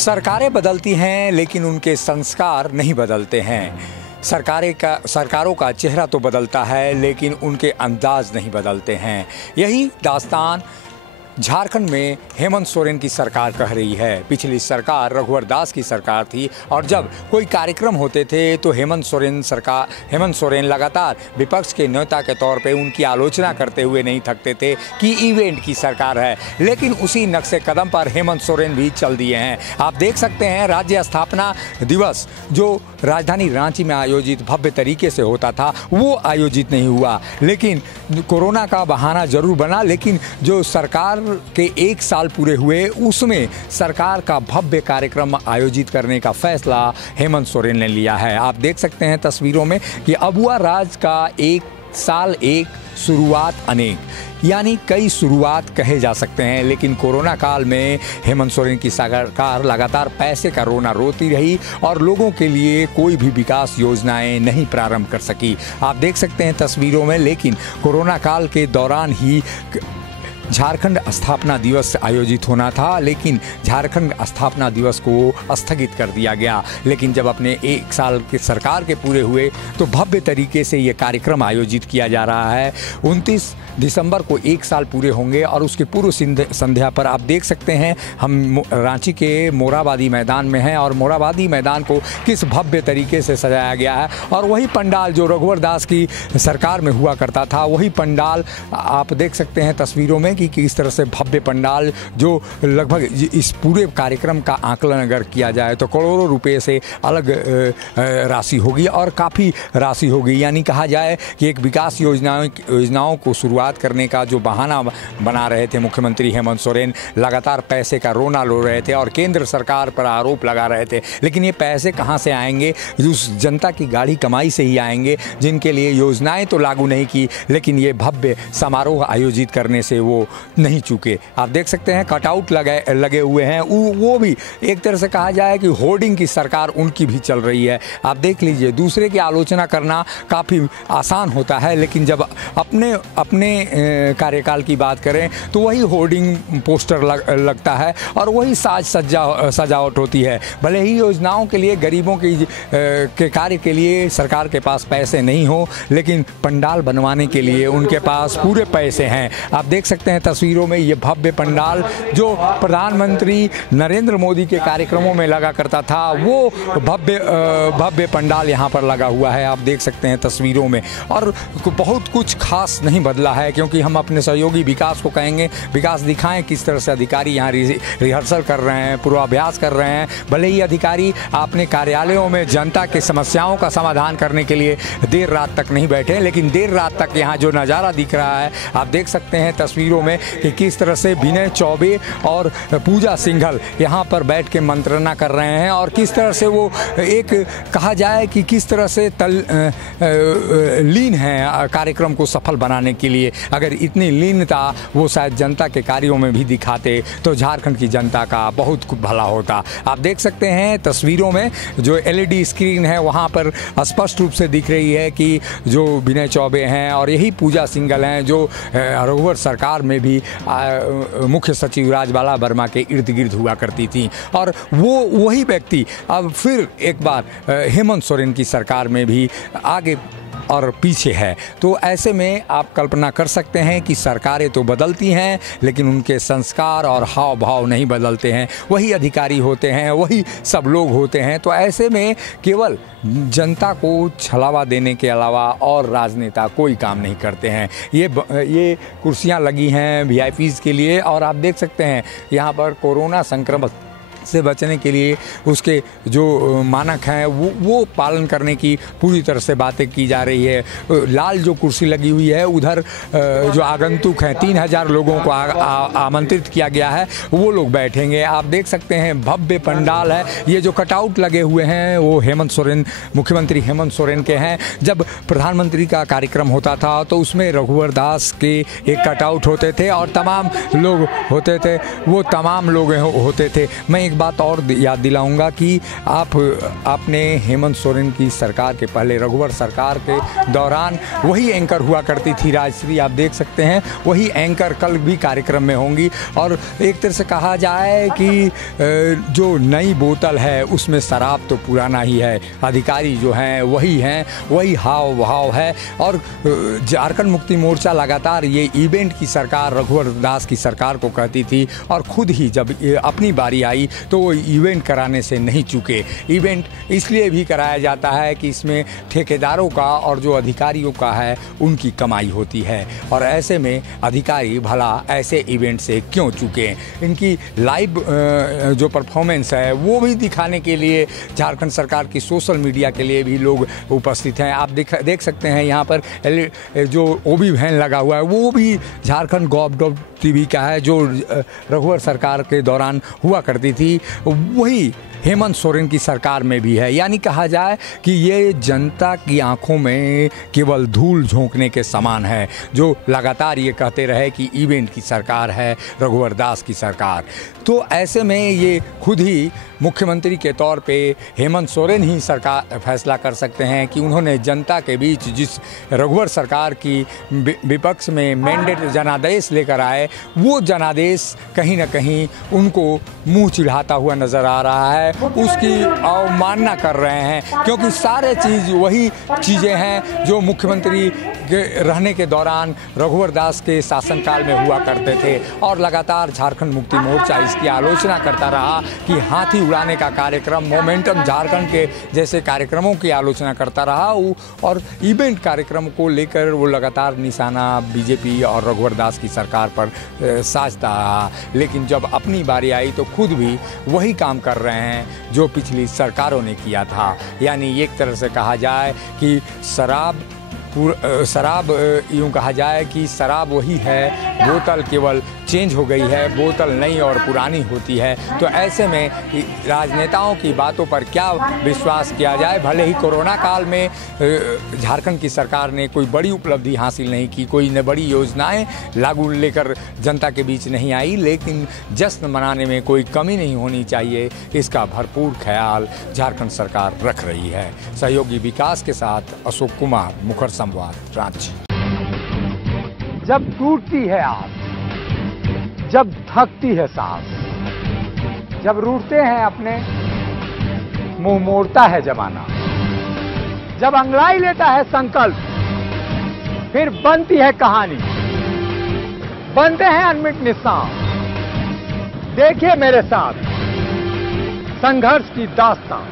सरकारें बदलती हैं लेकिन उनके संस्कार नहीं बदलते हैं। सरकारों का चेहरा तो बदलता है लेकिन उनके अंदाज नहीं बदलते हैं। यही दास्तान झारखंड में हेमंत सोरेन की सरकार कह रही है। पिछली सरकार रघुवर दास की सरकार थी और जब कोई कार्यक्रम होते थे तो हेमंत सोरेन लगातार विपक्ष के नेता के तौर पे उनकी आलोचना करते हुए नहीं थकते थे कि इवेंट की सरकार है। लेकिन उसी नक्शे कदम पर हेमंत सोरेन भी चल दिए हैं। आप देख सकते हैं राज्य स्थापना दिवस जो राजधानी रांची में आयोजित भव्य तरीके से होता था वो आयोजित नहीं हुआ, लेकिन कोरोना का बहाना जरूर बना। लेकिन जो सरकार के 1 साल पूरे हुए उसमें सरकार का भव्य कार्यक्रम आयोजित करने का फैसला हेमंत सोरेन ने लिया है। आप देख सकते हैं तस्वीरों में कि अबुआ राज का 1 साल एक शुरुआत अनेक, यानी कई शुरुआत कहे जा सकते हैं। लेकिन कोरोना काल में हेमंत सोरेन की सरकार लगातार पैसे का रोना रोती रही और लोगों के लिए कोई भी विकास योजनाएं नहीं प्रारंभ कर सकी। आप देख सकते हैं तस्वीरों में। लेकिन कोरोना काल के दौरान ही झारखंड स्थापना दिवस आयोजित होना था, लेकिन झारखंड स्थापना दिवस को स्थगित कर दिया गया। लेकिन जब अपने 1 साल के सरकार के पूरे हुए तो भव्य तरीके से ये कार्यक्रम आयोजित किया जा रहा है। 29 दिसंबर को 1 साल पूरे होंगे और उसके पूर्व संध्या पर आप देख सकते हैं हम रांची के मोरहाबादी मैदान में हैं और मोरहाबादी मैदान को किस भव्य तरीके से सजाया गया है। और वही पंडाल जो रघुवर दास की सरकार में हुआ करता था वही पंडाल आप देख सकते हैं तस्वीरों में कि किस तरह से भव्य पंडाल जो लगभग इस पूरे कार्यक्रम का आकलन अगर किया जाए तो करोड़ों रुपए से अलग राशि होगी और काफ़ी राशि होगी। यानी कहा जाए कि एक विकास योजनाओं को शुरुआत करने का जो बहाना बना रहे थे मुख्यमंत्री हेमंत सोरेन, लगातार पैसे का रोना लो रहे थे और केंद्र सरकार पर आरोप लगा रहे थे। लेकिन ये पैसे कहाँ से आएंगे? उस जनता की गाढ़ी कमाई से ही आएंगे जिनके लिए योजनाएं तो लागू नहीं की, लेकिन ये भव्य समारोह आयोजित करने से वो नहीं चूके। आप देख सकते हैं कटआउट लगे हुए हैं। वो भी एक तरह से कहा जाए कि होर्डिंग की सरकार उनकी भी चल रही है। आप देख लीजिए, दूसरे की आलोचना करना काफ़ी आसान होता है, लेकिन जब अपने कार्यकाल की बात करें तो वही होर्डिंग पोस्टर लगता है और वही सजावट होती है। भले ही योजनाओं के लिए गरीबों के कार्य के लिए सरकार के पास पैसे नहीं हो, लेकिन पंडाल बनवाने के लिए उनके पास पूरे पैसे हैं। आप देख सकते हैं तस्वीरों में ये भव्य पंडाल जो प्रधानमंत्री नरेंद्र मोदी के कार्यक्रमों में लगा करता था वो भव्य पंडाल यहाँ पर लगा हुआ है। आप देख सकते हैं तस्वीरों में। और बहुत कुछ खास नहीं बदला है, क्योंकि हम अपने सहयोगी विकास को कहेंगे विकास दिखाएं किस तरह से अधिकारी यहाँ रिहर्सल कर रहे हैं, पूर्वाभ्यास कर रहे हैं। भले ही अधिकारी अपने कार्यालयों में जनता के समस्याओं का समाधान करने के लिए देर रात तक नहीं बैठे, लेकिन देर रात तक यहाँ जो नज़ारा दिख रहा है आप देख सकते हैं तस्वीरों में कि किस तरह से विनय चौबे और पूजा सिंघल यहाँ पर बैठ के मंत्रणा कर रहे हैं और किस तरह से वो एक कहा जाए कि किस तरह से लीन है कार्यक्रम को सफल बनाने के लिए। अगर इतनी लीनता वो शायद जनता के कार्यों में भी दिखाते तो झारखंड की जनता का बहुत भला होता। आप देख सकते हैं तस्वीरों में जो LED स्क्रीन है वहाँ पर स्पष्ट रूप से दिख रही है कि जो विनय चौबे हैं और यही पूजा सिंघल हैं जो रघुवर सरकार में भी मुख्य सचिव राजबाला वर्मा के इर्द गिर्द हुआ करती थी। और वही व्यक्ति अब फिर एक बार हेमंत सोरेन की सरकार में भी आगे और पीछे है। तो ऐसे में आप कल्पना कर सकते हैं कि सरकारें तो बदलती हैं लेकिन उनके संस्कार और हाव भाव नहीं बदलते हैं। वही अधिकारी होते हैं, वही सब लोग होते हैं। तो ऐसे में केवल जनता को छलावा देने के अलावा और राजनेता कोई काम नहीं करते हैं। ये कुर्सियां लगी हैं VIPs के लिए और आप देख सकते हैं यहाँ पर कोरोना संक्रमण से बचने के लिए उसके जो मानक हैं वो पालन करने की पूरी तरह से बातें की जा रही है। लाल जो कुर्सी लगी हुई है उधर जो आगंतुक हैं 3000 लोगों को आमंत्रित किया गया है, वो लोग बैठेंगे। आप देख सकते हैं भव्य पंडाल है। ये जो कटआउट लगे हुए हैं वो मुख्यमंत्री हेमंत सोरेन के हैं। जब प्रधानमंत्री का कार्यक्रम होता था तो उसमें रघुवर दास के एक कटआउट होते थे और तमाम लोग होते थे, वो तमाम लोग होते थे। मैं एक बात और याद दिलाऊंगा कि आपने हेमंत सोरेन की सरकार के पहले रघुवर सरकार के दौरान वही एंकर हुआ करती थी राजश्री, आप देख सकते हैं वही एंकर कल भी कार्यक्रम में होंगी। और एक तरह से कहा जाए कि जो नई बोतल है उसमें शराब तो पुराना ही है, अधिकारी जो हैं वही हाव भाव है। और झारखंड मुक्ति मोर्चा लगातार ये इवेंट की सरकार रघुवर दास की सरकार को कहती थी, और खुद ही जब अपनी बारी आई तो वो इवेंट कराने से नहीं चूके। इवेंट इसलिए भी कराया जाता है कि इसमें ठेकेदारों का और जो अधिकारियों का है उनकी कमाई होती है, और ऐसे में अधिकारी भला ऐसे इवेंट से क्यों चूके। इनकी लाइव जो परफॉर्मेंस है वो भी दिखाने के लिए झारखंड सरकार की सोशल मीडिया के लिए भी लोग उपस्थित हैं। आप देख सकते हैं यहाँ पर जो ओबी वैन लगा हुआ है वो भी झारखंड gov.tv का है, जो रघुवर सरकार के दौरान हुआ करती थी, वही हेमंत सोरेन की सरकार में भी है। यानी कहा जाए कि ये जनता की आंखों में केवल धूल झोंकने के समान है, जो लगातार ये कहते रहे कि इवेंट की सरकार है रघुवर दास की सरकार। तो ऐसे में ये खुद ही मुख्यमंत्री के तौर पे हेमंत सोरेन ही सरकार फैसला कर सकते हैं कि उन्होंने जनता के बीच जिस रघुवर सरकार की विपक्ष में मैंडेट जनादेश लेकर आए, वो जनादेश कहीं ना कहीं उनको मुंह चिढ़ाता हुआ नज़र आ रहा है, उसकी अवमानना कर रहे हैं, क्योंकि सारे चीज़ वही चीज़ें हैं जो मुख्यमंत्री के रहने के दौरान रघुवर दास के शासनकाल में हुआ करते थे। और लगातार झारखंड मुक्ति मोर्चा इसकी आलोचना करता रहा कि हाथी उड़ाने का कार्यक्रम, मोमेंटम झारखंड के जैसे कार्यक्रमों की आलोचना करता रहा, और इवेंट कार्यक्रम को लेकर वो लगातार निशाना बीजेपी और रघुवर दास की सरकार पर साधता रहा। लेकिन जब अपनी बारी आई तो खुद भी वही काम कर रहे हैं जो पिछली सरकारों ने किया था। यानी एक तरह से कहा जाए कि शराब यूँ कहा जाए कि शराब वही है, बोतल केवल चेंज हो गई है, बोतल नई और पुरानी होती है। तो ऐसे में राजनेताओं की बातों पर क्या विश्वास किया जाए। भले ही कोरोना काल में झारखंड की सरकार ने कोई बड़ी उपलब्धि हासिल नहीं की, कोई न बड़ी योजनाएं लागू लेकर जनता के बीच नहीं आई, लेकिन जश्न मनाने में कोई कमी नहीं होनी चाहिए, इसका भरपूर ख्याल झारखंड सरकार रख रही है। सहयोगी विकास के साथ अशोक कुमार, मुखर संवाद, रांची। जब टूटती है आस, जब थकती है सांस, जब रूठते हैं अपने, मुंह मोड़ता है जमाना, जब अंगड़ाई लेता है संकल्प, फिर बनती है कहानी, बनते हैं अनमिट निशान। देखिए मेरे साथ संघर्ष की दास्तां।